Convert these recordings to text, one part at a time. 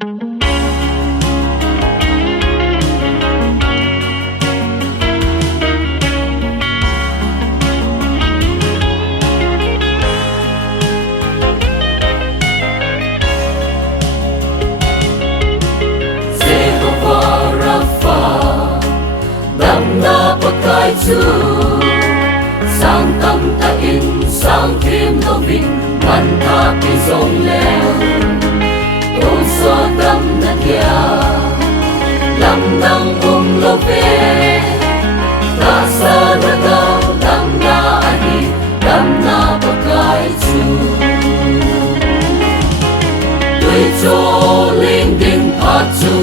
Chu sang tâm ta in sang thêm lo vinh man tha pi sông leo tôn so tâm na kia lam nang lo ve ta sa ra đau lam na ani lam na pakai chu đôi cho linh đinh pha chu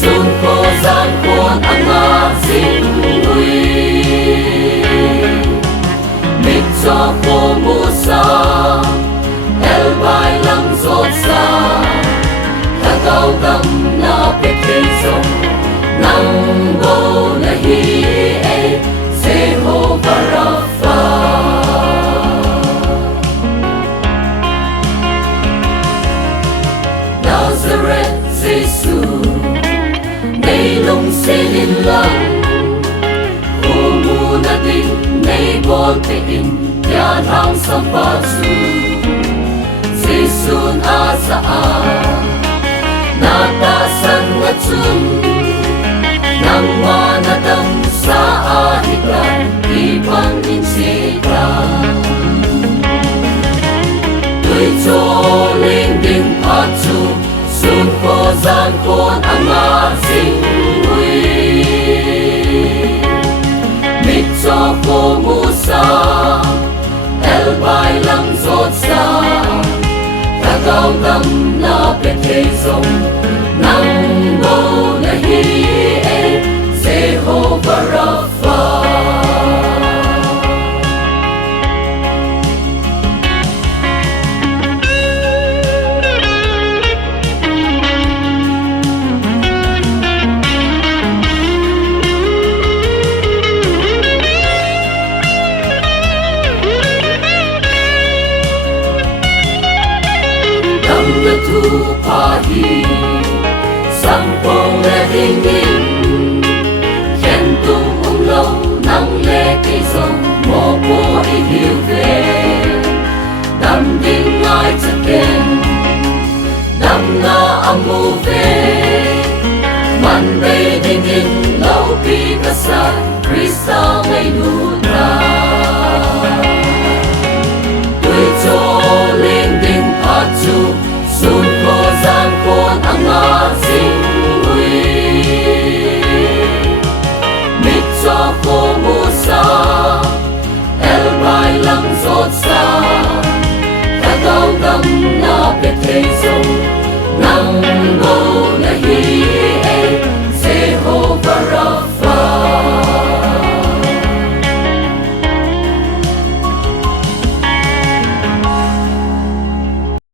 sun ko gian kon anga zin cho cô Musa el bay lăng giọt xa ta cao tâm na pe thi sông nang bo na hi e Jehovah Rapha Nazareth Giêsu nay lung xin lăng cô mu na din nay bol pe in yan ang sampatsu Sisun asa natasan na tsun nang manadam sa ahitan ibang insita tuy cho linh đinh patsu sun ko zan kon ang asing ui mit cho ko Musa el bay lăng giọt xa ta cao tâm na pe thế sông nang bo na hi e Jehovah Rapha tu pahi sampong le ding ding khen tung lâu nắng lệ cây sông mò po đi hiu về đam ding ai chặt đen đam na amu về man bay ding ding lâu pi cả sa Krista ngày nu ta tuổi cho lên ding pa chu sun ko zan kon ang asing ui mit cho ko Musa el bay lăng giọt xa ta cao tâm na pe thế sông nang bo na hi